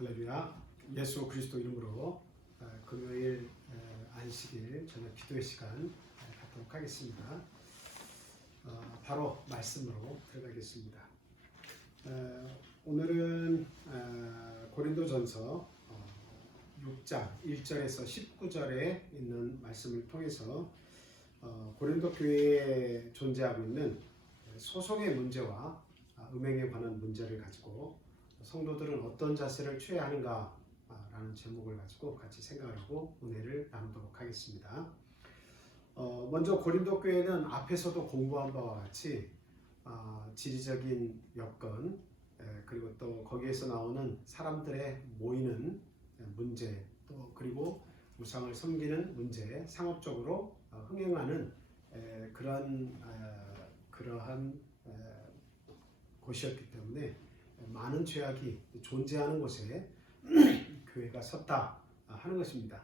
할렐루야. 예수 그리스도 이름으로 금요일 안식일 저녁 기도의 시간 갖도록 하겠습니다. 바로 말씀으로 들어가겠습니다. 오늘은 고린도전서 6장 1절에서 19절에 있는 말씀을 통해서 고린도 교회에 존재하고 있는 소송의 문제와 음행에 관한 문제를 가지고 성도들은 어떤 자세를 취해야 하는가 라는 제목을 가지고 같이 생각을 하고 은혜를 나누도록 하겠습니다. 먼저 고린도 교회는 앞에서도 공부한 바와 같이 지리적인 여건 그리고 또 거기에서 나오는 사람들의 모이는 문제 또 그리고 우상을 섬기는 문제 상업적으로 흥행하는 그러한 곳이었기 때문에 많은 죄악이 존재하는 곳에 교회가 섰다 하는 것입니다.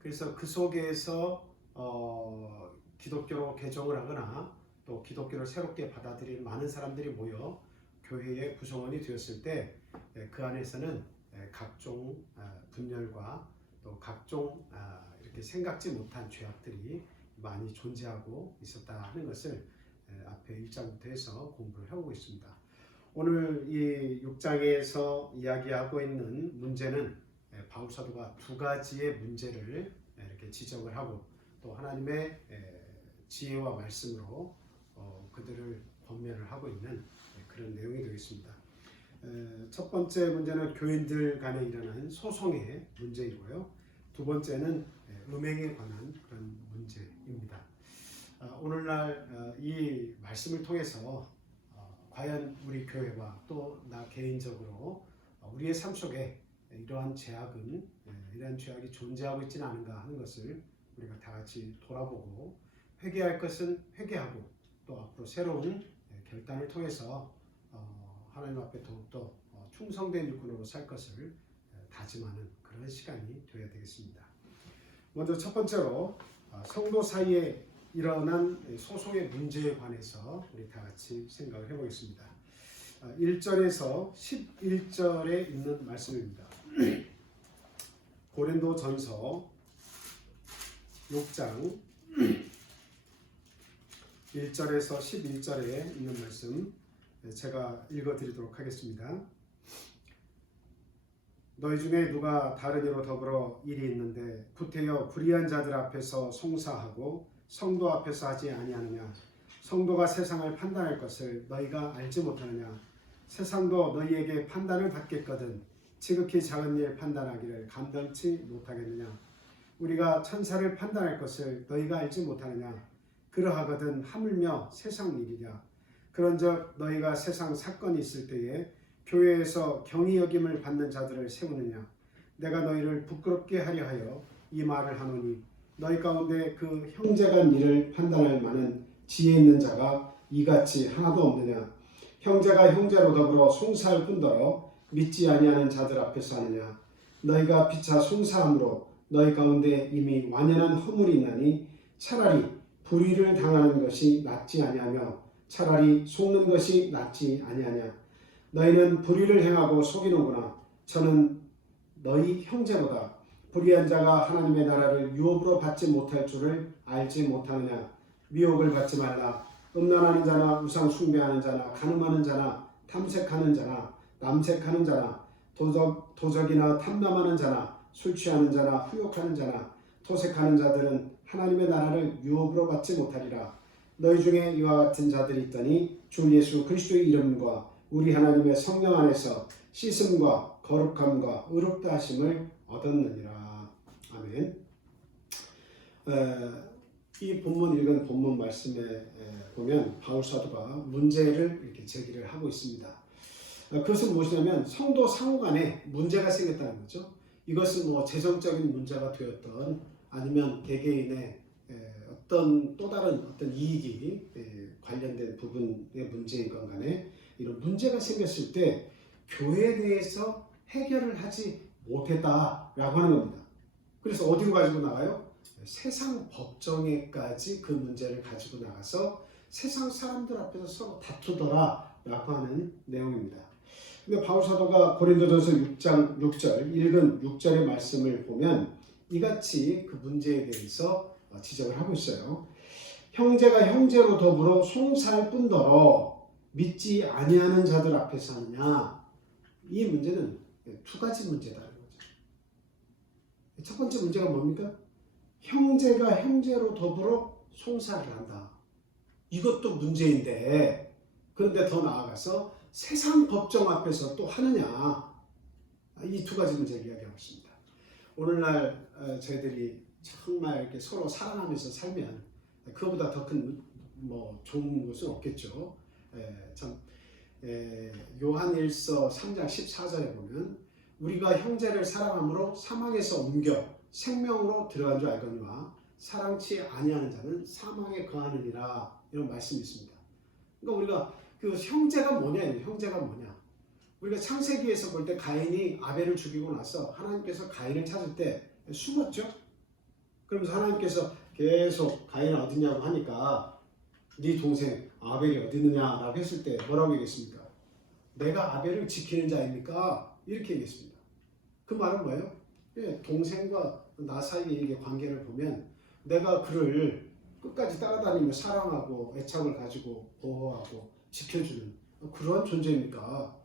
그래서 그 속에서 기독교로 개종을 하거나 또 기독교를 새롭게 받아들인 많은 사람들이 모여 교회의 구성원이 되었을 때 그 안에서는 각종 분열과 또 각종 이렇게 생각지 못한 죄악들이 많이 존재하고 있었다 하는 것을 앞에 1장부터 해서 공부를 해오고 있습니다. 오늘 이 6장에서 이야기하고 있는 문제는 바울 사도가 두 가지의 문제를 이렇게 지적을 하고 또 하나님의 지혜와 말씀으로 그들을 권면을 하고 있는 그런 내용이 되겠습니다. 첫 번째 문제는 교인들 간에 일어나는 소송의 문제이고요. 두 번째는 음행에 관한 그런 문제입니다. 오늘날 이 말씀을 통해서 과연 우리 교회와 또 나 개인적으로 우리의 삶 속에 이러한 죄악이 존재하고 있지는 않은가 하는 것을 우리가 다 같이 돌아보고 회개할 것은 회개하고 또 앞으로 새로운 결단을 통해서 하나님 앞에 더욱더 충성된 일꾼으로 살 것을 다짐하는 그런 시간이 되어야 되겠습니다. 먼저 첫 번째로 성도 사이에 일어난 소송의 문제에 관해서 우리 다 같이 생각을 해보겠습니다. 1절에서 11절에 있는 말씀입니다. 고린도전서 6장 1절에서 11절에 있는 말씀 제가 읽어드리도록 하겠습니다. 너희 중에 누가 다른 이로 더불어 일이 있는데 구태여 불의한 자들 앞에서 송사하고 성도 앞에서 하지 아니하느냐? 성도가 세상을 판단할 것을 너희가 알지 못하느냐? 세상도 너희에게 판단을 받겠거든 지극히 작은 일 판단하기를 감당치 못하겠느냐? 우리가 천사를 판단할 것을 너희가 알지 못하느냐? 그러하거든 하물며 세상 일이랴. 그런즉 너희가 세상 사건이 있을 때에 교회에서 경히 여김을 받는 자들을 세우느냐? 내가 너희를 부끄럽게 하려 하여 이 말을 하노니 너희 가운데 그 형제간 일을 판단할 만한 지혜 있는 자가 이같이 하나도 없느냐? 형제가 형제로 더불어 송사할 뿐더러 믿지 아니하는 자들 앞에서 하느냐? 너희가 피차 송사함으로 너희 가운데 이미 완연한 허물이 있나니 차라리 불의를 당하는 것이 낫지 아니하며 차라리 속는 것이 낫지 아니하냐? 너희는 불의를 행하고 속이는구나. 저는 너희 형제보다 불의한 자가 하나님의 나라를 유업으로 받지 못할 줄을 알지 못하느냐? 미혹을 받지 말라. 음란하는 자나 우상 숭배하는 자나 간음하는 자나 탐색하는 자나 남색하는 자나 도적이나 탐남하는 자나 술 취하는 자나 후욕하는 자나 토색하는 자들은 하나님의 나라를 유업으로 받지 못하리라. 너희 중에 이와 같은 자들이 있더니 주 예수 그리스도의 이름과 우리 하나님의 성령 안에서 씻음과 거룩함과 의롭다 하심을 얻었느니라. 아멘. 이 본문 읽은 본문 말씀에 보면 바울 사도가 문제를 이렇게 제기를 하고 있습니다. 그것은 무엇이냐면 성도 상호간에 문제가 생겼다는 거죠. 이것은 재정적인 문제가 되었던 아니면 개개인의 어떤 또 다른 어떤 이익이 관련된 부분의 문제인 것 간에 이런 문제가 생겼을 때 교회 내에서 해결을 하지 못했다라고 하는 겁니다. 그래서 어디로 가지고 나가요? 세상 법정에까지 그 문제를 가지고 나가서 세상 사람들 앞에서 서로 다투더라 라고 하는 내용입니다. 근데 바울 사도가 고린도전서 6장 6절 읽은 6절의 말씀을 보면 이같이 그 문제에 대해서 지적을 하고 있어요. 형제가 형제로 더불어 송사할 뿐더러 믿지 아니하는 자들 앞에서 하느냐. 이 문제는 두 가지 문제다는 거죠. 첫 번째 문제가 뭡니까? 형제가 형제로 더불어 송사를 한다. 이것도 문제인데, 그런데 더 나아가서 세상 법정 앞에서 또 하느냐. 이 두 가지 문제를 이야기하고 있습니다. 오늘날 저희들이 정말 이렇게 서로 사랑하면서 살면 그거보다 더 큰 좋은 것은 없겠죠. 요한일서 3장 14절에 보면 우리가 형제를 사랑함으로 사망에서 옮겨 생명으로 들어간 줄 알거니와 사랑치 아니하는 자는 사망에 거하느니라, 이런 말씀이 있습니다. 그러니까 우리가 그 형제가 뭐냐, 형제가 뭐냐. 우리가 창세기에서 볼 때 가인이 아벨을 죽이고 나서 하나님께서 가인을 찾을 때 숨었죠. 그러면서 하나님께서 계속 가인 어디냐고 하니까 네 동생 아벨이 어디 있느냐라고 했을 때 뭐라고 얘기했습니까? 내가 아벨을 지키는 자입니까? 이렇게 얘기했습니다. 그 말은 뭐예요? 동생과 나 사이의 이게 관계를 보면 내가 그를 끝까지 따라다니며 사랑하고 애착을 가지고 보호하고 지켜주는 그러한 존재입니까?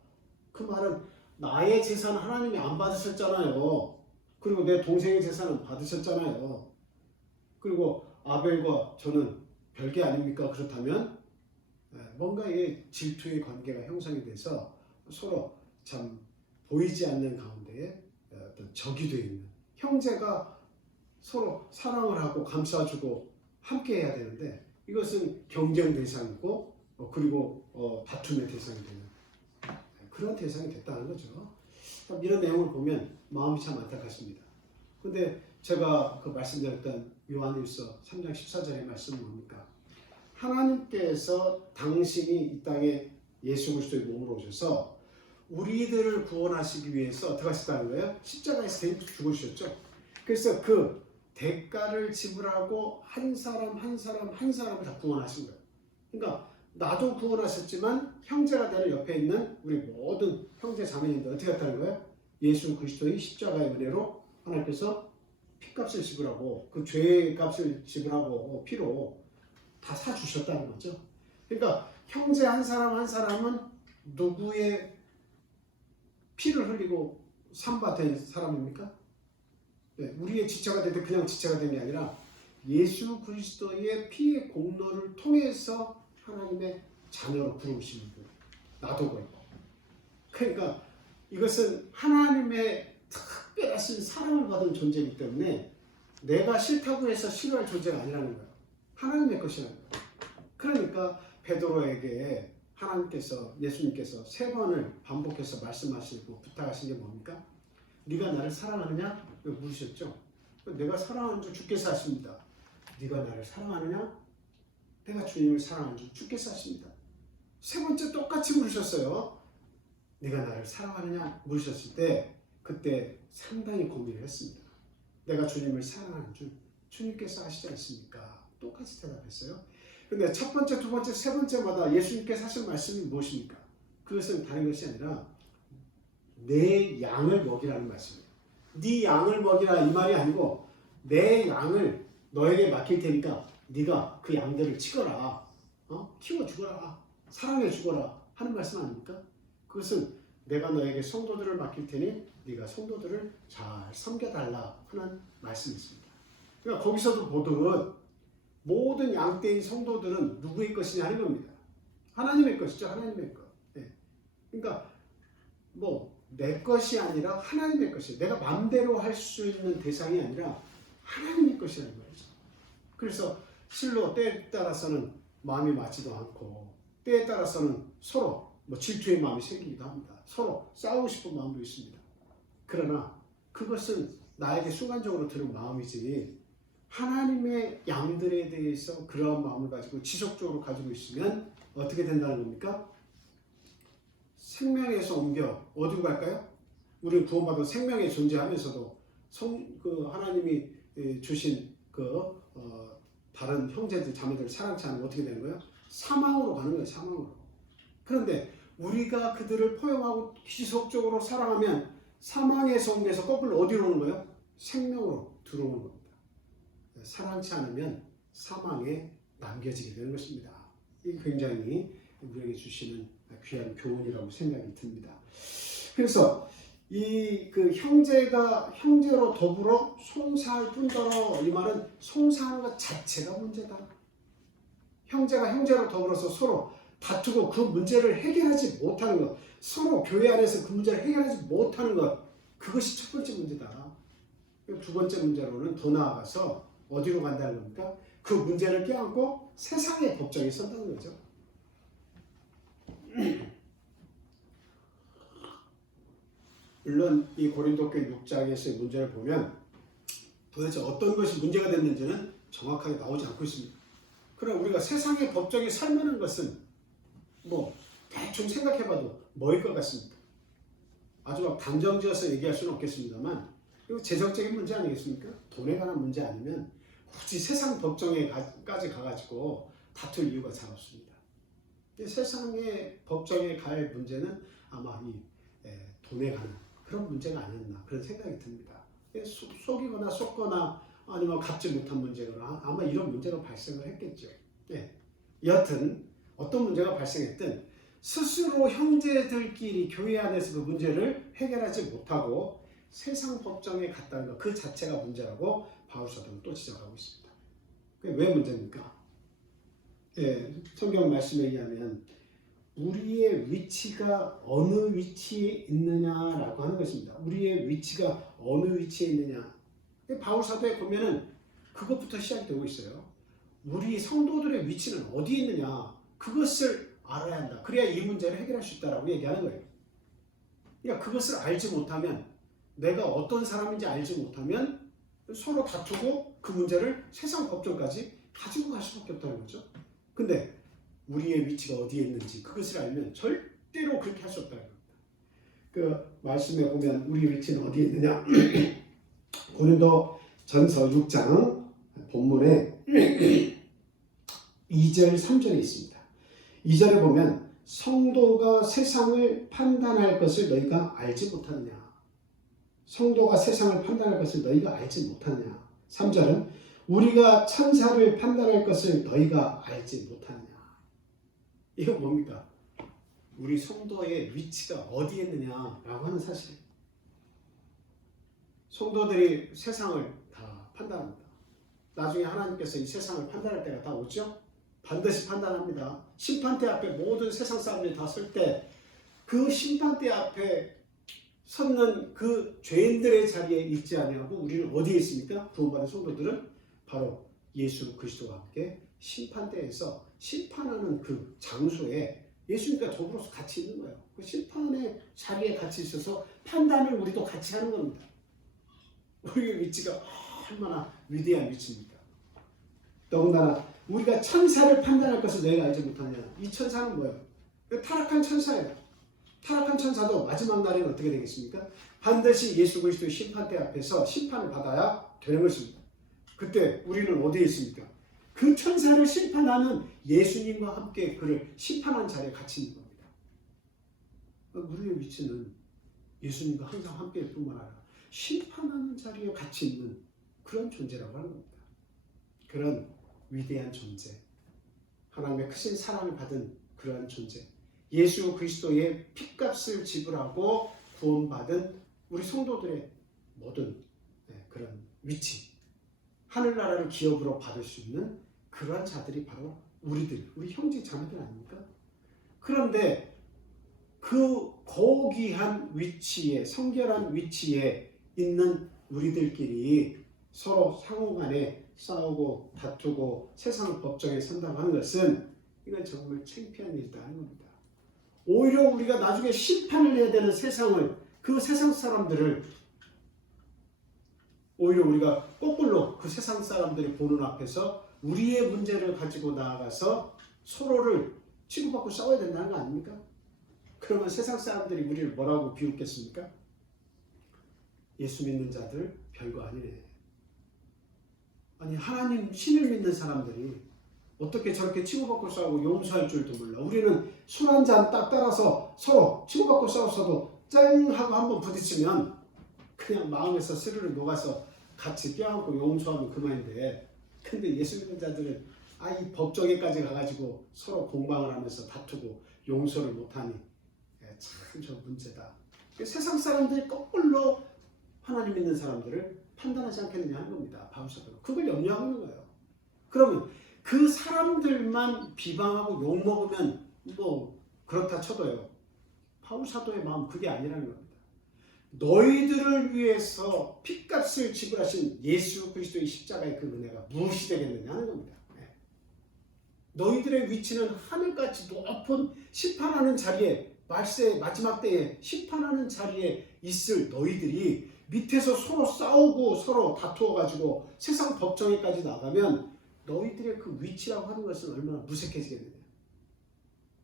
그 말은 나의 재산 하나님이 안 받으셨잖아요. 그리고 내 동생의 재산은 받으셨잖아요. 그리고 아벨과 저는 별개 아닙니까? 그렇다면 뭔가 이 질투의 관계가 형성이 돼서 서로 참 보이지 않는 가운데 어떤 적이 되어 있는, 형제가 서로 사랑을 하고 감싸주고 함께 해야 되는데 이것은 경쟁 대상이고 그리고 다툼의 대상이 되는 그런 대상이 됐다는 거죠. 이런 내용을 보면 마음이 참 안타깝습니다. 근데 제가 그 말씀드렸던 요한일서 3장 14절의 말씀은 뭡니까? 하나님께서 당신이 이 땅에 예수 그리스도의 몸으로 오셔서 우리들을 구원하시기 위해서 어떻게 하셨다는 거예요? 십자가에서 죽으셨죠. 그래서 그 대가를 지불하고 한 사람 한 사람을 다 구원하신 거예요. 그러니까 나도 구원하셨지만 형제가 되는 옆에 있는 우리 모든 형제 자매님들 어떻게 했다는 거예요? 예수 그리스도의 십자가의 은혜로 하나님께서 피값을 지불하고 그 죄의 값을 지불하고 피로 다 사주셨다는 거죠. 그러니까 형제 한 사람 한 사람은 누구의 피를 흘리고 산바된 사람입니까? 우리의 지체가 될 때 그냥 지체가 된 게 아니라 예수 그리스도의 피의 공로를 통해서 하나님의 자녀로 부르시는 분, 나도 그렇고. 그러니까 이것은 하나님의 특별하신 사랑을 받은 존재이기 때문에 내가 싫다고 해서 싫어할 존재가 아니라는 거예요. 하나님의 것이라는 거예요. 그러니까 베드로에게 하나님께서, 예수님께서 3번을 반복해서 말씀하시고 부탁하신 게 뭡니까? 네가 나를 사랑하느냐? 물으셨죠. 내가 사랑하는 줄 주께서 아십니다. 네가 나를 사랑하느냐? 내가 주님을 사랑하는 줄 주께서 아십니다. 3번째 똑같이 물으셨어요. 네가 나를 사랑하느냐? 물으셨을 때 그때 상당히 고민을 했습니다. 내가 주님을 사랑하는 줄 주님께서 아시지 않습니까? 똑같이 대답했어요. 근데 첫 번째, 두 번째, 세 번째마다 예수님께서 하신 말씀이 무엇입니까? 그것은 다른 것이 아니라 내 양을 먹이라는 말씀이에요. 네 양을 먹이라 이 말이 아니고 내 양을 너에게 맡길 테니까 네가 그 양들을 치거라, 키워 죽어라, 사랑해 죽어라 하는 말씀 아닙니까? 그것은 내가 너에게 성도들을 맡길 테니 네가 성도들을 잘 섬겨달라 하는 말씀이 있습니다. 그러니까 거기서도 보듯 모든 양떼인 성도들은 누구의 것이냐 하는 겁니다. 하나님의 것이죠. 하나님의 것. 그러니까 내 것이 아니라 하나님의 것이에요. 내가 마음대로 할 수 있는 대상이 아니라 하나님의 것이라는 말이죠. 그래서 실로 때에 따라서는 마음이 맞지도 않고 때에 따라서는 서로 질투의 마음이 생기기도 합니다. 서로 싸우고 싶은 마음도 있습니다. 그러나 그것은 나에게 순간적으로 드는 마음이지 하나님의 양들에 대해서 그러한 마음을 가지고 지속적으로 가지고 있으면 어떻게 된다는 겁니까? 생명에서 옮겨 어디로 갈까요? 우리는 구원받은 생명에 존재하면서도 하나님이 주신 다른 형제들 자매들 사랑치 않으면 어떻게 되는 거예요? 사망으로 가는 거예요. 사망으로. 그런데 우리가 그들을 포용하고 지속적으로 사랑하면 사망에서 옮겨서 거꾸로 어디로 오는 거예요? 생명으로 들어오는 겁니다. 사랑치 않으면 사망에 남겨지게 되는 것입니다. 이게 굉장히 우리에게 주시는 귀한 교훈이라고 생각이 듭니다. 그래서 이 그 형제가 형제로 더불어 송사할 뿐더러, 이 말은 송사하는 것 자체가 문제다. 형제가 형제로 더불어서 서로 다투고 그 문제를 해결하지 못하는 것, 서로 교회 안에서 그 문제를 해결하지 못하는 것, 그것이 첫 번째 문제다. 두 번째 문제로는 더 나아가서 어디로 간다는 겁니까? 그 문제를 껴안고 세상의 법정에 선다는 거죠. 물론 이 고린도교 6장에서의 문제를 보면 도대체 어떤 것이 문제가 됐는지는 정확하게 나오지 않고 있습니다. 그러나 우리가 세상의 법정에 살 만한 것은 뭐 대충 생각해봐도 뭐일 것 같습니까? 아주 막 단정지어서 얘기할 수는 없겠습니다만, 이거 재정적인 문제 아니겠습니까? 돈에 관한 문제 아니면 굳이 세상 법정에까지 가가지고 다툴 이유가 잘 없습니다. 세상의 법정에 갈 문제는 아마 이 돈에 관한 그런 문제가 아니었나, 그런 생각이 듭니다. 속이거나 쏟거나 아니면 갚지 못한 문제거나 아마 이런 문제가 발생을 했겠죠. 여하튼 어떤 문제가 발생했든 스스로 형제들끼리 교회 안에서 그 문제를 해결하지 못하고 세상 법정에 갔다는 것, 그 자체가 문제라고 바울 사도는 또 지적하고 있습니다. 그게 왜 문제입니까? 성경 말씀에 의하면 우리의 위치가 어느 위치에 있느냐라고 하는 것입니다. 우리의 위치가 어느 위치에 있느냐. 바울 사도에 보면은 그것부터 시작되고 있어요. 우리 성도들의 위치는 어디에 있느냐, 그것을 알아야 한다. 그래야 이 문제를 해결할 수 있다라고 얘기하는 거예요. 그러니까 그것을 알지 못하면, 내가 어떤 사람인지 알지 못하면 서로 다투고 그 문제를 세상 법정까지 가지고 갈 수밖에 없다는 거죠. 근데 우리의 위치가 어디에 있는지 그것을 알면 절대로 그렇게 할 수 없다는 겁니다. 그 말씀에 보면 우리 위치는 어디에 있느냐, 고린도 전서 6장 본문에 2절 3절에 있습니다. 2절에 보면 성도가 세상을 판단할 것을 너희가 알지 못하느냐. 성도가 세상을 판단할 것을 너희가 알지 못하느냐. 3절은 우리가 천사를 판단할 것을 너희가 알지 못하느냐. 이건 뭡니까? 우리 성도의 위치가 어디에 있느냐라고 하는 사실이에요. 성도들이 세상을 다 판단합니다. 나중에 하나님께서 이 세상을 판단할 때가 다 오죠? 반드시 판단합니다. 심판대 앞에 모든 세상 사람들이 다 설 때 그 심판대 앞에 섰는 그 죄인들의 자리에 있지 아니하고 우리는 어디에 있습니까? 구원받은 성도들은 바로 예수 그리스도와 함께 심판대에서 심판하는 그 장소에 예수님과 더불어서 같이 있는 거예요. 그 심판의 자리에 같이 있어서 판단을 우리도 같이 하는 겁니다. 우리의 위치가 얼마나 위대한 위치입니까? 더군다나 우리가 천사를 판단할 것을 너희가 알지 못하냐. 이 천사는 뭐예요? 타락한 천사예요. 타락한 천사도 마지막 날에는 어떻게 되겠습니까? 반드시 예수 그리스도의 심판대 앞에서 심판을 받아야 되는 것입니다. 그때 우리는 어디에 있습니까? 그 천사를 심판하는 예수님과 함께 그를 심판한 자리에 같이 있는 겁니다. 우리의 위치는 예수님과 항상 함께일 뿐만 아니라 심판하는 자리에 같이 있는 그런 존재라고 하는 겁니다. 그런 위대한 존재, 하나님의 크신 사랑을 받은 그러한 존재, 예수 그리스도의 핏값을 지불하고 구원받은 우리 성도들의 모든 그런 위치, 하늘나라를 기업으로 받을 수 있는 그러한 자들이 바로 우리 형제 자매들 아닙니까? 그런데 그 고귀한 위치에, 성결한 위치에 있는 우리들끼리 서로 상호간에 싸우고 다투고 세상 법정에 선다고 하는 것은 이건 정말 창피한 일이다 하는 겁니다. 오히려 우리가 나중에 심판을 해야 되는 세상을, 그 세상 사람들을 오히려 우리가 거꾸로 그 세상 사람들이 보는 앞에서 우리의 문제를 가지고 나아가서 서로를 치고받고 싸워야 된다는 거 아닙니까? 그러면 세상 사람들이 우리를 뭐라고 비웃겠습니까? 예수 믿는 자들 별거 아니네. 아니 하나님 신을 믿는 사람들이 어떻게 저렇게 치고받고 싸우고 용서할 줄도 몰라. 우리는 술 한 잔 딱 따라서 서로 치고받고 싸웠어도 짠 하고 한번 부딪히면 그냥 마음에서 스르르 녹아서 같이 껴안고 용서하면 그만인데, 근데 예수 믿는 자들은 이 법정에까지 가가지고 서로 공방을 하면서 다투고 용서를 못하니 참 저 문제다. 세상 사람들이 거꾸로 하나님 믿는 사람들을 판단하지 않겠느냐 하는 겁니다. 바울사도는 그걸 염려하고 있는 거예요. 그러면 그 사람들만 비방하고 욕먹으면 뭐 그렇다 쳐도요, 바울사도의 마음 그게 아니라는 겁니다. 너희들을 위해서 핏값을 지불하신 예수 그리스도의 십자가의 그 은혜가 무엇이 되겠느냐 하는 겁니다. 너희들의 위치는 하늘같이 높은 심판하는 자리에, 말세 마지막 때에 심판하는 자리에 있을 너희들이 밑에서 서로 싸우고 서로 다투어가지고 세상 법정에까지 나가면 너희들의 그 위치라고 하는 것은 얼마나 무색해지겠느냐.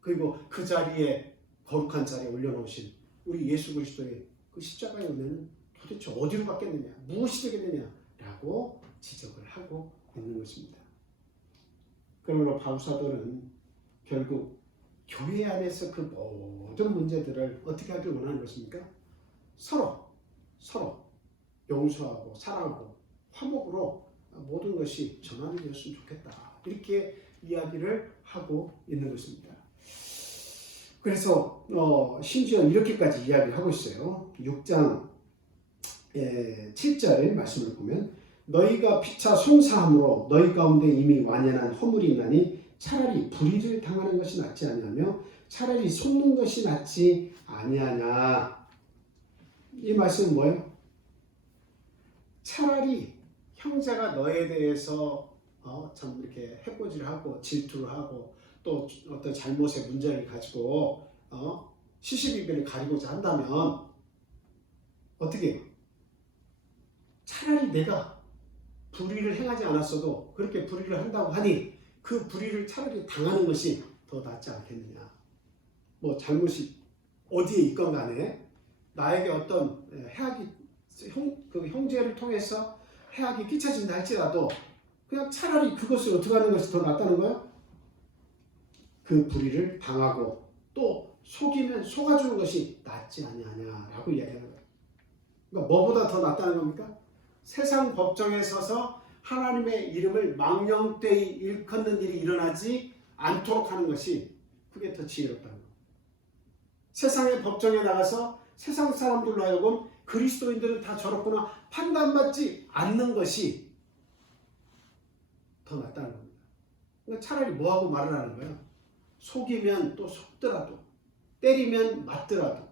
그리고 그 자리에, 거룩한 자리에 올려놓으신 우리 예수 그리스도의 그 십자가의 은혜는 도대체 어디로 갔겠느냐, 무엇이 되겠느냐라고 지적을 하고 있는 것입니다. 그러므로 바울사도는 결국 교회 안에서 그 모든 문제들을 어떻게 하길 원하는 것입니까? 서로 용서하고 사랑하고 화목으로 모든 것이 전환이 되었으면 좋겠다, 이렇게 이야기를 하고 있는 것입니다. 그래서 심지어 이렇게까지 이야기를 하고 있어요. 6장 7절 말씀을 보면, 너희가 피차 송사함으로 너희 가운데 이미 완연한 허물이 있나니 차라리 불의를 당하는 것이 낫지 아니하며 차라리 속는 것이 낫지 아니하냐. 이 말씀은 뭐예요? 차라리 형제가 너에 대해서 참 이렇게 해코지를 질투를 하고 또 어떤 잘못의 문제를 가지고 시시비비를 가리고자 한다면 어떻게 해요? 차라리 내가 불의를 행하지 않았어도 그렇게 불의를 한다고 하니 그 불의를 차라리 당하는 것이 더 낫지 않겠느냐. 뭐 잘못이 어디에 있건 간에 나에게 어떤 해악이, 그 형제를 통해서 해악이 끼쳐진다 할지라도 그냥 차라리 그것을 어떻게 하는 것이 더 낫다는 거예요? 그 불의를 당하고 또 속이면 속아주는 것이 낫지 아니하냐라고 이야기하는 거예요. 그러니까 뭐보다 더 낫다는 겁니까? 세상 법정에 서서 하나님의 이름을 망령되이 일컫는 일이 일어나지 않도록 하는 것이, 그게 더 지혜롭다는 거예요. 세상의 법정에 나가서 세상 사람들로 하여금 그리스도인들은 다 저렇구나 판단받지 않는 것이 더 낫다는 겁니다. 그러니까 차라리 뭐하고 말을 하는 거예요? 속이면 또 속더라도, 때리면 맞더라도,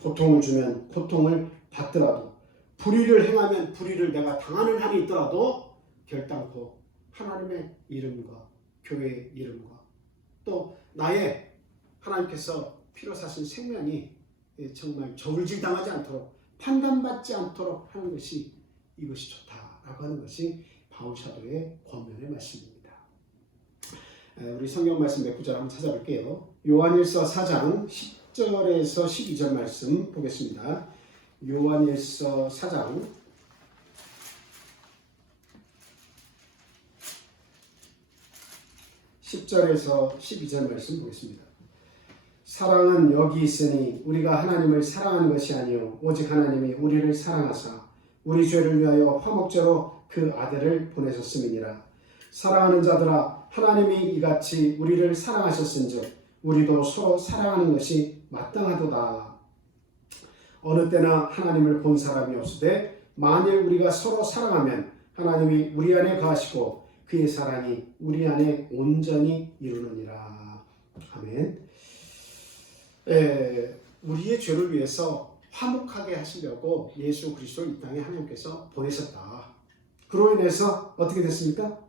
고통을 주면 고통을 받더라도, 불의를 행하면 불의를 내가 당하는 한이 있더라도 결단코 하나님의 이름과 교회의 이름과 또 나의 하나님께서 피로 사신 생명이 정말 저울질 당하지 않도록, 판단받지 않도록 하는 것이, 이것이 좋다라고 하는 것이 바울사도의 권면의 말씀입니다. 우리 성경 말씀 몇 구절 한번 찾아볼게요. 요한일서 4장 10절에서 12절 말씀 보겠습니다. 요한일서 4장 10절에서 12절 말씀 보겠습니다. 사랑은 여기 있으니 우리가 하나님을 사랑하는 것이 아니요 오직 하나님이 우리를 사랑하사 우리 죄를 위하여 화목제로 그 아들을 보내셨음이니라. 사랑하는 자들아, 하나님이 이같이 우리를 사랑하셨은즉 우리도 서로 사랑하는 것이 마땅하도다. 어느 때나 하나님을 본 사람이 없으되 만일 우리가 서로 사랑하면 하나님이 우리 안에 거하시고 그의 사랑이 우리 안에 온전히 이루느니라. 아멘. 우리의 죄를 위해서 화목하게 하시려고 예수 그리스도를 이 땅에 하나님께서 보내셨다. 그로 인해서 어떻게 됐습니까?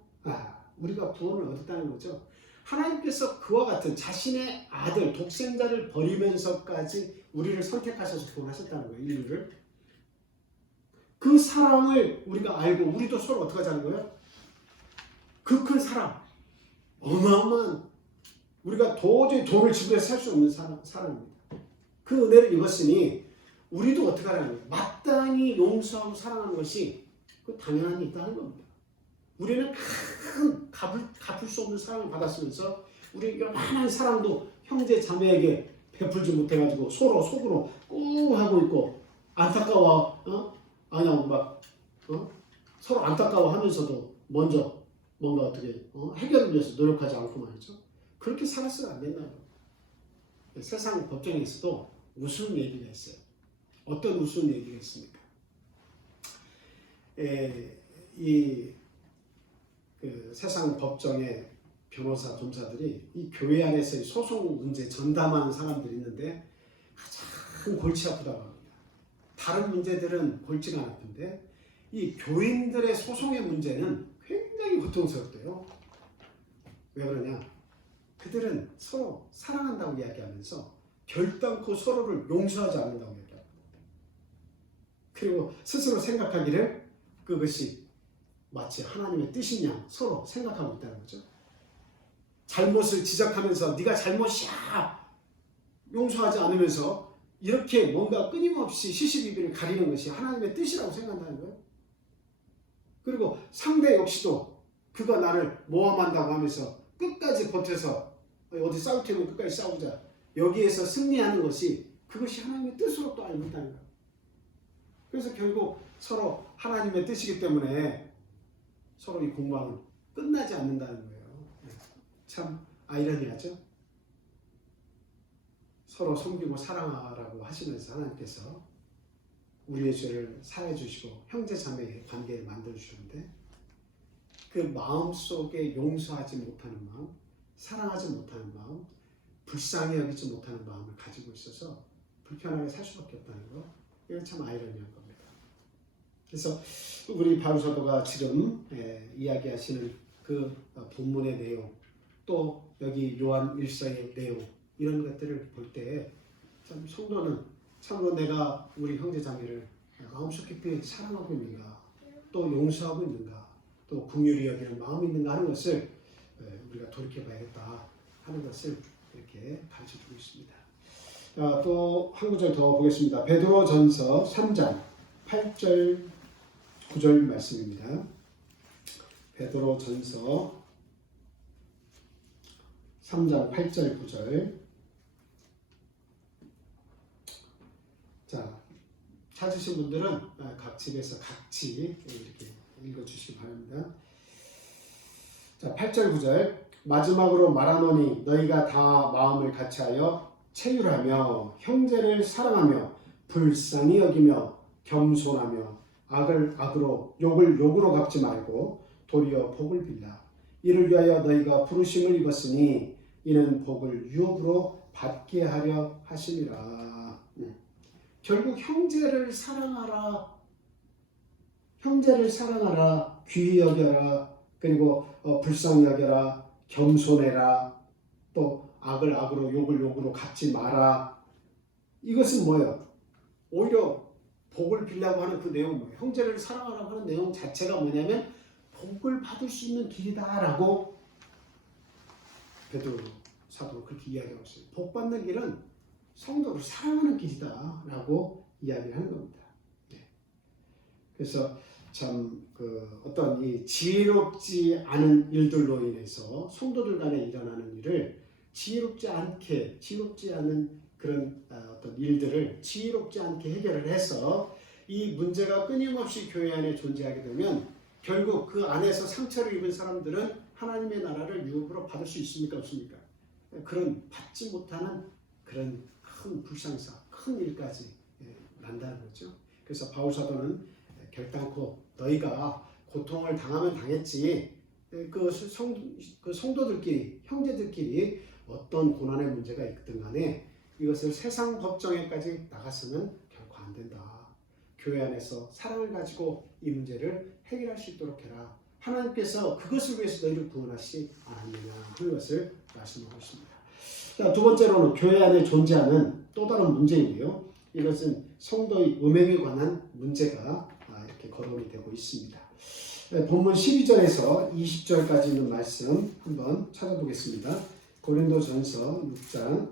우리가 구원을 얻었다는 거죠. 하나님께서 그와 같은 자신의 아들 독생자를 버리면서까지 우리를 선택하셔서 구원하셨다는 거예요. 인류를. 그 사랑을 우리가 알고 우리도 서로 어떻게 하자는 거예요? 그 큰 사랑, 어마어마한, 우리가 도저히 돈을 지불해서 살 수 없는 사랑입니다. 그 은혜를 입었으니 우리도 어떻게 하라는 거예요? 마땅히 용서하고 사랑하는 것이 그 당연한 게 있다는 겁니다. 우리는 큰 갚을 수 없는 사랑을 받았으면서 우리 요만한 사랑도 형제 자매에게 베풀지 못해가지고 서로 속으로 꿍 하고 있고 안타까워 아니야 막 서로 안타까워하면서도 먼저 뭔가 어떻게 해결을 위해서 노력하지 않고 말이죠. 그렇게 살았으면 안 된다는 거예요. 세상 법정에서도 우스운 얘기가 있어요. 어떤 우스운 얘기가 있습니까? 그 세상 법정의 변호사, 검사들이 이 교회 안에서의 소송 문제 전담하는 사람들이 있는데 가장 골치 아프다고 합니다. 다른 문제들은 골치가 안 아픈데 이 교인들의 소송의 문제는 굉장히 고통스럽대요. 왜 그러냐? 그들은 서로 사랑한다고 이야기하면서 결단코 서로를 용서하지 않는다고 이야기합니다. 그리고 스스로 생각하기를 그것이 마치 하나님의 뜻이냐 서로 생각하고 있다는 거죠. 잘못을 지적하면서 네가 잘못이야 용서하지 않으면서 이렇게 뭔가 끊임없이 시시비비를 가리는 것이 하나님의 뜻이라고 생각한다는 거예요. 그리고 상대 역시도 그가 나를 모함한다고 하면서 끝까지 버텨서 어디 싸울 테면 끝까지 싸우자 여기에서 승리하는 것이 그것이 하나님의 뜻으로 또 알고 있다는 거예요. 그래서 결국 서로 하나님의 뜻이기 때문에 서로 이 공방은 끝나지 않는다는 거예요. 참 아이러니하죠? 서로 섬기고 사랑하라고 하시면서 하나님께서 우리의 죄를 사해 주시고 형제 자매의 관계를 만들어 주셨는데 그 마음속에 용서하지 못하는 마음, 사랑하지 못하는 마음, 불쌍히 여기지 못하는 마음을 가지고 있어서 불편하게 살 수밖에 없다는 거. 이건 참 아이러니한 겁니다. 그래서 우리 바울 사도가 지금 이야기하시는 그 본문의 내용, 또 여기 요한 1서의 내용 이런 것들을 볼 때 참 성도는 참으로 내가 우리 형제 자매를 마음속 깊이 사랑하고 있는가, 또 용서하고 있는가, 또 긍휼히 여기는 마음이 있는가 하는 것을 우리가 돌이켜봐야겠다 하는 것을 이렇게 가르쳐주고 있습니다. 또 한 구절 더 보겠습니다. 베드로전서 3장 8절 9절 말씀입니다. 베드로전서 3장 8절 9절. 자, 찾으신 분들은 각 집에서 같이 이렇게 읽어주시기 바랍니다. 자, 8절 9절. 마지막으로 말하노니 너희가 다 마음을 같이하여 체휼하며 형제를 사랑하며 불쌍히 여기며 겸손하며 악을 악으로 욕을 욕으로 갚지 말고 도리어 복을 빌라. 이를 위하여 너희가 부르심을 입었으니 이는 복을 유업으로 받게 하려 하심이라. 결국 형제를 사랑하라, 귀히 여겨라, 그리고 불쌍히 여겨라, 겸손해라, 또 악을 악으로 욕을 욕으로 갚지 마라. 이것은 뭐예요? 오히려 복을 빌라고 하는 그 내용은 뭐예요? 형제를 사랑하라고 하는 내용 자체가 뭐냐면 복을 받을 수 있는 길이다라고 베드로 사도가 그렇게 이야기하고 있어요. 복 받는 길은 성도를 사랑하는 길이다라고 이야기를 하는 겁니다. 네. 그래서 참 어떤 이 지혜롭지 않은 일들로 인해서 성도들 간에 일어나는 일을 지혜롭지 않은 그런 어떤 일들을 지혜롭지 않게 해결을 해서 이 문제가 끊임없이 교회 안에 존재하게 되면 결국 그 안에서 상처를 입은 사람들은 하나님의 나라를 유업으로 받을 수 있습니까? 없습니까? 그런 받지 못하는 그런 큰 불상사, 큰 일까지 난다는 거죠. 그래서 바울 사도는 결단코 너희가 고통을 당하면 당했지 그 성도들끼리, 형제들끼리 어떤 고난의 문제가 있든 간에 이것을 세상 법정에까지 나가서는 결코 안 된다. 교회 안에서 사랑을 가지고 이 문제를 해결할 수 있도록 해라. 하나님께서 그것을 위해서 너희를 구원하시지 않았느냐 하는 것을 말씀하고 있습니다. 자, 두 번째로는 교회 안에 존재하는 또 다른 문제인데요. 이것은 성도의 음행에 관한 문제가 이렇게 거론이 되고 있습니다. 본문 12절에서 20절까지 있는 말씀 한번 찾아보겠습니다. 고린도전서 6장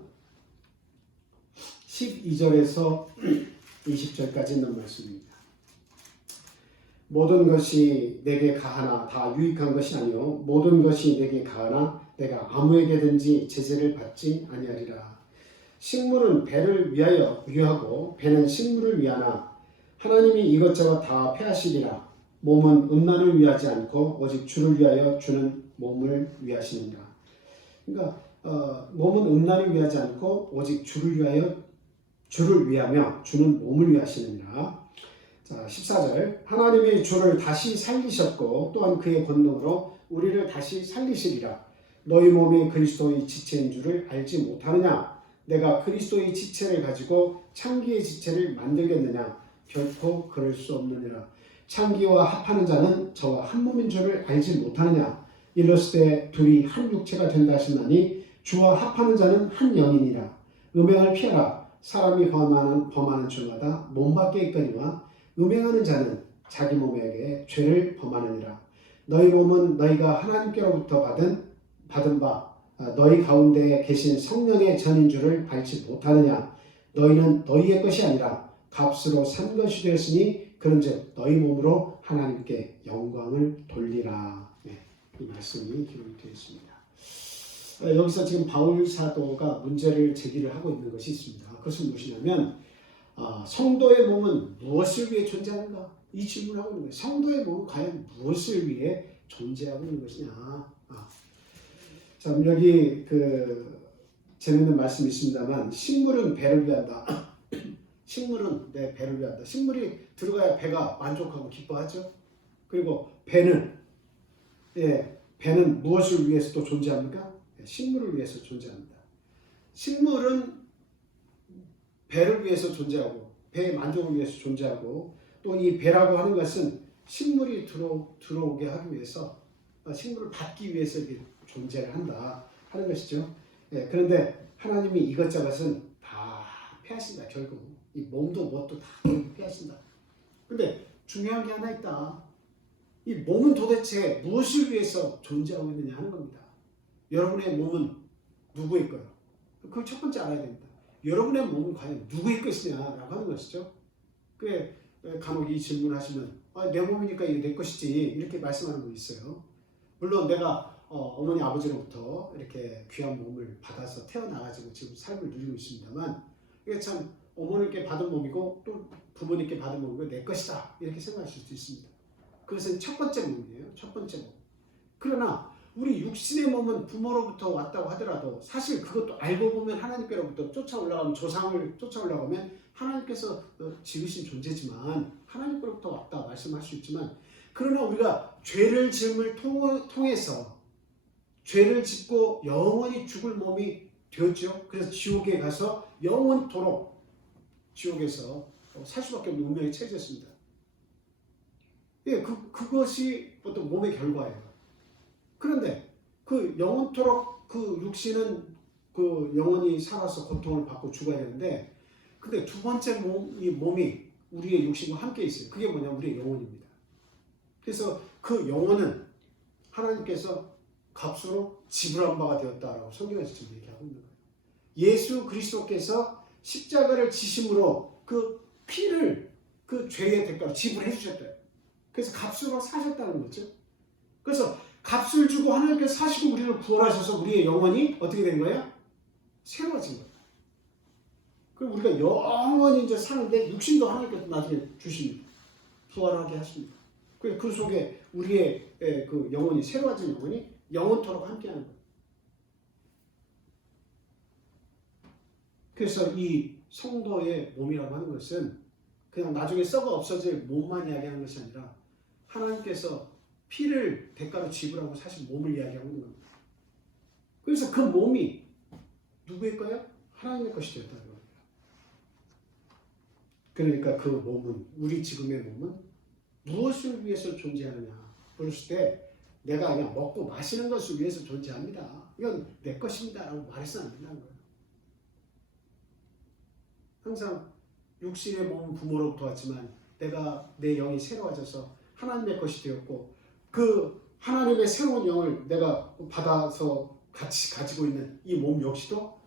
12절에서 20절까지 있는 말씀입니다. 모든 것이 내게 가하나 다 유익한 것이 아니요 모든 것이 내게 가하나 내가 아무에게든지 제재를 받지 아니하리라. 식물은 배를 위하여 유하고 배는 식물을 위하나 하나님이 이것저것 다 폐하시리라. 몸은 음란을 위하지 않고 오직 주를 위하여 주는 몸을 위하시느니라. 그러니까 몸은 음란을 위하지 않고 오직 주를 위하여 주를 위하며 주는 몸을 위하시느니라. 자, 14절. 하나님이 주를 다시 살리셨고 또한 그의 권능으로 우리를 다시 살리시리라. 너희 몸이 그리스도의 지체인 줄을 알지 못하느냐? 내가 그리스도의 지체를 가지고 창기의 지체를 만들겠느냐? 결코 그럴 수 없느니라. 창기와 합하는 자는 저와 한 몸인 줄을 알지 못하느냐? 일렀을 때 둘이 한 육체가 된다 하시나니 주와 합하는 자는 한 영이니라. 음행을 피하라. 사람이 범하는 죄마다 몸 밖에 있거니와 음행하는 자는 자기 몸에게 죄를 범하느니라. 너희 몸은 너희가 하나님께로부터 받은 바 너희 가운데 계신 성령의 전인 줄을 알지 못하느냐? 너희는 너희의 것이 아니라 값으로 산 것이 되었으니 그런즉 너희 몸으로 하나님께 영광을 돌리라. 네, 이 말씀이 기록이 되어 있습니다. 여기서 지금 바울 사도가 문제를 제기를 하고 있는 것이 있습니다. 그것은 무엇이냐면 성도의 몸은 무엇을 위해 존재하는가? 이 질문을 하고 있는 거예요. 성도의 몸은 과연 무엇을 위해 존재하고 있는 것이냐? 자, 여기 재밌는 말씀이 있습니다만 식물은 배를 위한다. 식물은 내 배를 위한다. 식물이 들어가야 배가 만족하고 기뻐하죠. 그리고 배는 무엇을 위해서 또 존재합니까? 식물을 위해서 존재합니다. 식물은 배를 위해서 존재하고 배의 만족을 위해서 존재하고 또 이 배라고 하는 것은 식물이 들어오게 하기 위해서 식물을 받기 위해서 이렇게 존재를 한다 하는 것이죠. 그런데 하나님이 이것저것은 다 폐하신다. 결국 이 몸도 뭣도 다 폐하신다. 근데 중요한 게 하나 있다. 이 몸은 도대체 무엇을 위해서 존재하고 있느냐 하는 겁니다. 여러분의 몸은 누구일 거예요? 그걸 첫 번째 알아야 됩니다. 여러분의 몸은 과연 누구의 것이냐라고 하는 것이죠. 그게 간혹 이 질문을 하시면 내 몸이니까 이게 내 것이지 이렇게 말씀하는 분 있어요. 물론 내가 어머니 아버지로부터 이렇게 귀한 몸을 받아서 태어나가지고 지금 삶을 누리고 있습니다만 이게 참 어머니께 받은 몸이고 또 부모님께 받은 몸이고 내 것이다 이렇게 생각하실 수 있습니다. 그것은 첫 번째 몸이에요. 첫 번째 몸. 그러나 우리 육신의 몸은 부모로부터 왔다고 하더라도 사실 그것도 알고 보면 하나님께로부터 쫓아올라가면 조상을 쫓아올라가면 하나님께서 지으신 존재지만 하나님께로부터 왔다 말씀할 수 있지만 그러나 우리가 죄를 지음을 통해서 죄를 짓고 영원히 죽을 몸이 되었죠. 그래서 지옥에 가서 영원토록 지옥에서 살 수밖에 없는 운명에 처해졌습니다. 그것이 어떤 몸의 결과예요. 그런데 그 영원토록 그 육신은 그 영원히 살아서 고통을 받고 죽어야 되는데 근데 두 번째 몸이 우리의 육신과 함께 있어요. 그게 뭐냐? 우리의 영혼입니다. 그래서 그 영혼은 하나님께서 값으로 지불한 바가 되었다라고 성경에서 지금 얘기하고 있는 거예요. 예수 그리스도께서 십자가를 지심으로 그 피를 그 죄의 대가로 지불해 주셨대요. 그래서 값으로 사셨다는 거죠. 그래서 값을 주고 하나님께서 사시고 우리를 구원하셔서 우리의 영혼이 어떻게 된 거예요? 새로워진 거예요. 그럼 우리가 영원히 이제 사는데 육신도 하나님께서 나중에 주십니다. 부활하게 하십니다. 그 속에 우리의 그 영혼이 새로워진 영혼이 영원토록 함께하는 거예요. 그래서 이 성도의 몸이라고 하는 것은 그냥 나중에 썩어 없어질 몸만 이야기하는 것이 아니라 하나님께서 피를 대가로 지불하고 사실 몸을 이야기하고 있는 겁니다. 그래서 그 몸이 누구의 거예요? 하나님의 것이 되었다는 겁니다. 그러니까 그 몸은 우리 지금의 몸은 무엇을 위해서 존재하느냐 그랬을 때 내가 그냥 먹고 마시는 것을 위해서 존재합니다. 이건 내 것입니다 라고 말해서는 안 된다는 거예요. 항상 육신의 몸은 부모로부터 왔지만 내 영이 새로워져서 하나님의 것이 되었고 그 하나님의 새로운 영을 내가 받아서 같이 가지고 있는 이 몸 역시도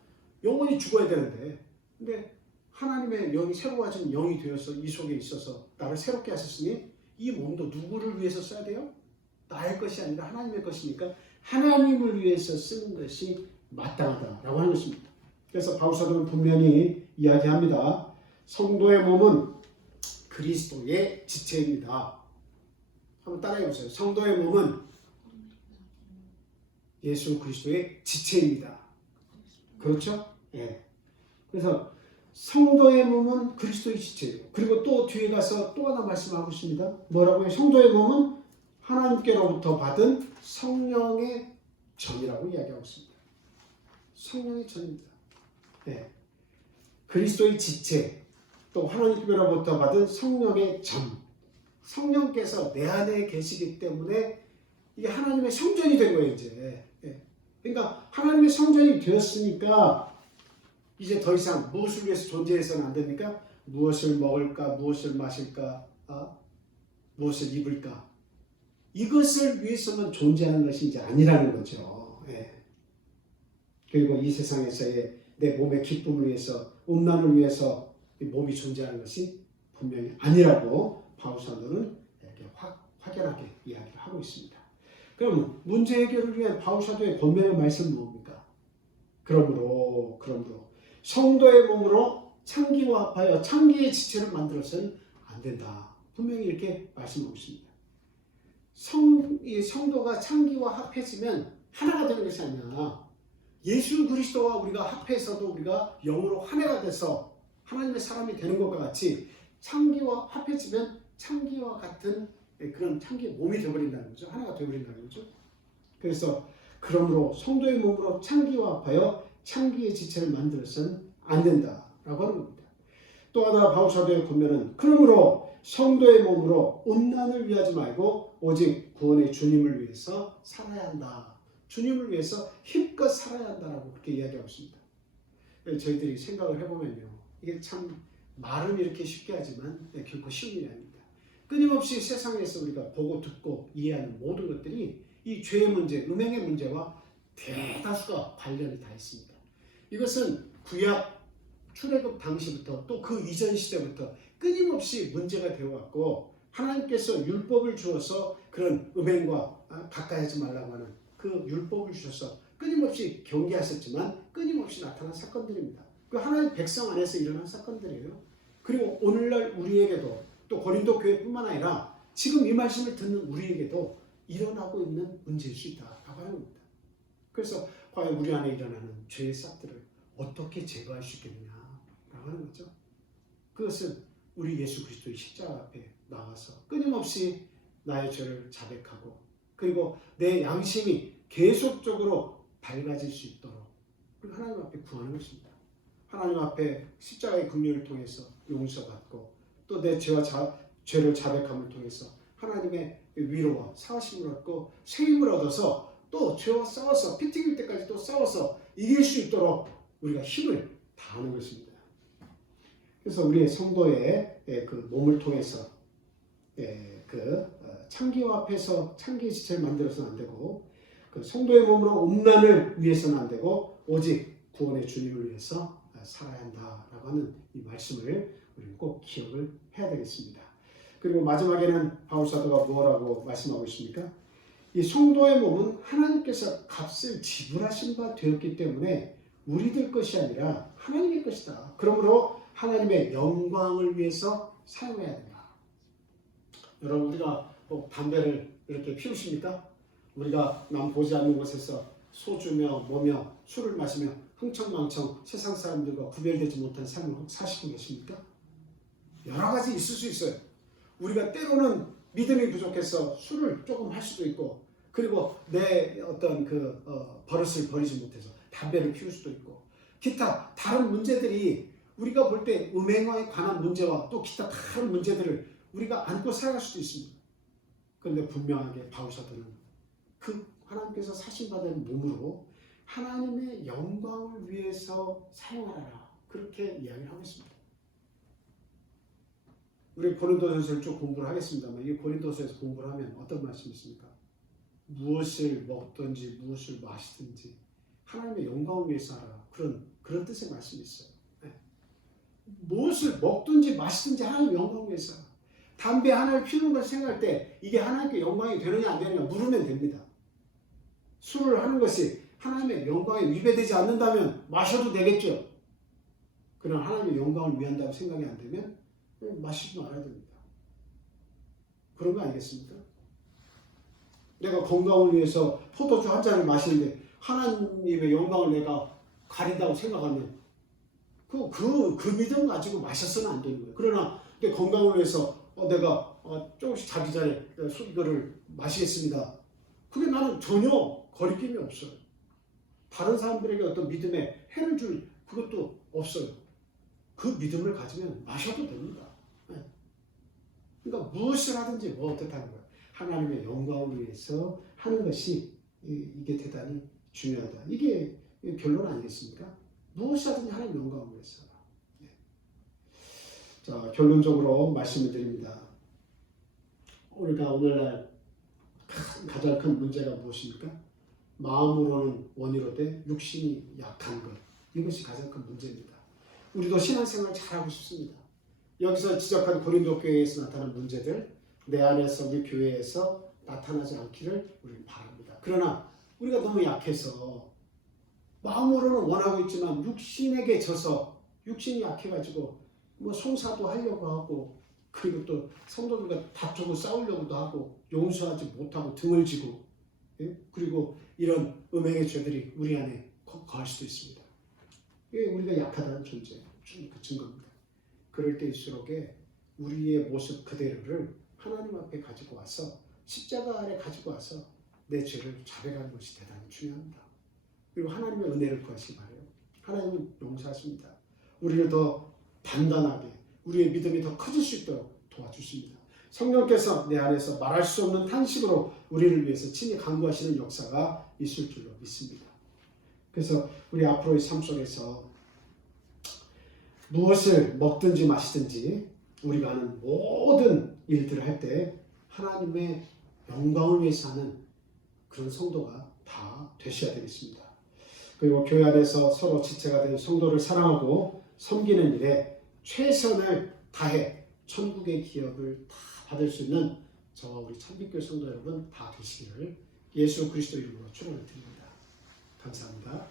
영원히 죽어야 되는데 근데 하나님의 영이 새로워진 영이 되어서 이 속에 있어서 나를 새롭게 하셨으니 이 몸도 누구를 위해서 써야 돼요? 나의 것이 아니라 하나님의 것이니까 하나님을 위해서 쓰는 것이 마땅하다라고 하는 것입니다. 그래서 바울사도는 분명히 이야기합니다. 성도의 몸은 그리스도의 지체입니다. 한번 따라해 보세요. 성도의 몸은 예수 그리스도의 지체입니다. 그렇죠? 예. 그래서 성도의 몸은 그리스도의 지체예요. 그리고 또 뒤에 가서 또 하나 말씀하고 있습니다. 뭐라고요? 성도의 몸은 하나님께로부터 받은 성령의 전이라고 이야기하고 있습니다. 성령의 전입니다. 예. 그리스도의 지체, 또 하나님께로부터 받은 성령의 전. 성령께서 내 안에 계시기 때문에 이게 하나님의 성전이 된 거예요, 이제. 예. 그러니까 하나님의 성전이 되었으니까 이제 더 이상 무엇을 위해서 존재해서는 안 됩니까? 무엇을 먹을까, 무엇을 마실까, 무엇을 입을까. 이것을 위해서만 존재하는 것이 이제 아니라는 거죠. 예. 그리고 이 세상에서의 내 몸의 기쁨을 위해서, 음란을 위해서 몸이 존재하는 것이 분명히 아니라고 바울사도는 이렇게 확연하게 이야기를 하고 있습니다. 그럼 문제 해결을 위한 바울사도의 권면의 말씀은 뭡니까? 그러므로 성도의 몸으로 창기와 합하여 창기의 지체를 만들어서는 안 된다. 분명히 이렇게 말씀하고 있습니다. 이 성도가 창기와 합해지면 하나가 되는 것이 아니라 예수 그리스도와 우리가 합해서도 우리가 영으로 하나가 돼서 하나님의 사람이 되는 것과 같이 창기와 합해지면 창기와 같은 그런 창기의 몸이 되어버린다는 거죠. 하나가 되어버린다는 거죠. 그래서 그러므로 성도의 몸으로 창기와 합하여 창기의 지체를 만들어서는 안 된다라고 하는 겁니다. 또 하나 바울사도의 권면은 그러므로 성도의 몸으로 음란을 위하지 말고 오직 구원의 주님을 위해서 살아야 한다. 주님을 위해서 힘껏 살아야 한다라고 그렇게 이야기하고 있습니다. 저희들이 생각을 해보면요. 이게 참 말은 이렇게 쉽게 하지만 결코 쉬운 일이 아닙니다. 끊임없이 세상에서 우리가 보고 듣고 이해하는 모든 것들이 이 죄의 문제, 음행의 문제와 대다수가 관련이 다 있습니다. 이것은 구약 출애굽 당시부터 또 그 이전 시대부터 끊임없이 문제가 되어왔고 하나님께서 율법을 주어서 그런 음행과 가까이 하지 말라고 하는 그 율법을 주셔서 끊임없이 경계하셨지만 끊임없이 나타난 사건들입니다. 그 하나님 백성 안에서 일어난 사건들이에요. 그리고 오늘날 우리에게도 또 고린도 교회뿐만 아니라 지금 이 말씀을 듣는 우리에게도 일어나고 있는 문제일 수 있다라고 하는 겁니다. 그래서 과연 우리 안에 일어나는 죄의 싹들을 어떻게 제거할 수 있겠느냐라고 하는 거죠. 그것은 우리 예수 그리스도의 십자가 앞에 나와서 끊임없이 나의 죄를 자백하고 그리고 내 양심이 계속적으로 밝아질 수 있도록 하나님 앞에 구하는 것입니다. 하나님 앞에 십자가의 긍휼을 통해서 용서받고 또 내 죄를 자백함을 통해서 하나님의 위로와 사하심을 얻고 세임을 얻어서 또 죄와 싸워서 피 튀길 때까지 또 싸워서 이길 수 있도록 우리가 힘을 다하는 것입니다. 그래서 우리의 성도의 그 몸을 통해서 창기와 합해서 창기의 지체를 만들어서는 안 되고 그 성도의 몸으로 음란을 위해서는 안 되고 오직 구원의 주님을 위해서 살아야 한다라고 하는 이 말씀을 우리는 꼭 기억을 해야 되겠습니다. 그리고 마지막에는 바울사도가 뭐라고 말씀하고 있습니까? 이 성도의 몸은 하나님께서 값을 지불하신 바 되었기 때문에 우리들 것이 아니라 하나님의 것이다. 그러므로 하나님의 영광을 위해서 사용해야 된다. 여러분 우리가 담배를 이렇게 피우십니까? 우리가 남 보지 않는 곳에서 소주며 뭐며 술을 마시며 흥청망청 세상 사람들과 구별되지 못한 삶을 사시고 계십니까? 여러 가지 있을 수 있어요. 우리가 때로는 믿음이 부족해서 술을 조금 할 수도 있고 그리고 내 어떤 버릇을 버리지 못해서 담배를 피울 수도 있고 기타 다른 문제들이 우리가 볼 때 음행에 관한 문제와 또 기타 다른 문제들을 우리가 안고 살아갈 수도 있습니다. 그런데 분명하게 바울사도는 그 하나님께서 사신받은 몸으로 하나님의 영광을 위해서 사용하라 그렇게 이야기를 하고 있습니다. 우리 고린도전서를 쭉 공부를 하겠습니다만 이 고린도서에서 공부를 하면 어떤 말씀이 있습니까? 무엇을 먹든지 무엇을 마시든지 하나님의 영광을 위해서 하라 그런 뜻의 말씀이 있어요. 무엇을 먹든지 마시든지 하나님의 영광을 위해서 하라. 담배 하나를 피우는 것을 생각할 때 이게 하나님께 영광이 되느냐 안 되느냐 물으면 됩니다. 술을 하는 것이 하나님의 영광에 위배되지 않는다면 마셔도 되겠죠. 그러나 하나님의 영광을 위한다고 생각이 안 되면 마시지 말아야 됩니다. 그런 거 아니겠습니까? 내가 건강을 위해서 포도주 한 잔을 마시는데 하나님의 영광을 내가 가린다고 생각하면 그 믿음 가지고 마셔서는 안 되는 거예요. 그러나 내 건강을 위해서 내가 조금씩 자기 전에 이거를 마시겠습니다. 그게 나는 전혀 거리낌이 없어요. 다른 사람들에게 어떤 믿음에 해를 줄 그것도 없어요. 그 믿음을 가지면 마셔도 됩니다. 그러니까 무엇을 하든지 뭐 어떻다는 거예요. 하나님의 영광을 위해서 하는 것이 이게 대단히 중요하다. 이게 결론 아니겠습니까? 무엇을 하든지 하나님의 영광을 위해서. 자, 결론적으로 말씀을 드립니다. 우리가 오늘날 가장 큰 문제가 무엇입니까? 마음으로는 원이로되 육신이 약한 것. 이것이 가장 큰 문제입니다. 우리도 신앙생활 잘하고 싶습니다. 여기서 지적한 고린도 교회에서 나타난 문제들 내 안에서 우리 교회에서 나타나지 않기를 우리는 바랍니다. 그러나 우리가 너무 약해서 마음으로는 원하고 있지만 육신에게 져서 육신이 약해가지고 뭐 송사도 하려고 하고 그리고 또 성도들과 다투고 싸우려고도 하고 용서하지 못하고 등을 지고 그리고 이런 음행의 죄들이 우리 안에 거할 수도 있습니다. 이게 우리가 약하다는 존재, 그 증거입니다. 그럴 때일수록에 우리의 모습 그대로를 하나님 앞에 가지고 와서 십자가 아래 가지고 와서 내 죄를 자백하는 것이 대단히 중요합니다. 그리고 하나님의 은혜를 구하시기 바라요. 하나님은 용서하십니다. 우리를 더 단단하게 우리의 믿음이 더 커질 수 있도록 도와주십니다. 성령께서 내 안에서 말할 수 없는 탄식으로 우리를 위해서 친히 간구하시는 역사가 있을 줄로 믿습니다. 그래서 우리 앞으로의 삶 속에서 무엇을 먹든지 마시든지 우리가 하는 모든 일들을 할 때 하나님의 영광을 위해서 하는 그런 성도가 다 되셔야 되겠습니다. 그리고 교회 안에서 서로 지체가 된 성도를 사랑하고 섬기는 일에 최선을 다해 천국의 기업을 다 받을 수 있는 저와 우리 참빛교회 성도 여러분 다 되시기를 예수 그리스도 이름으로 축원을 드립니다. 감사합니다.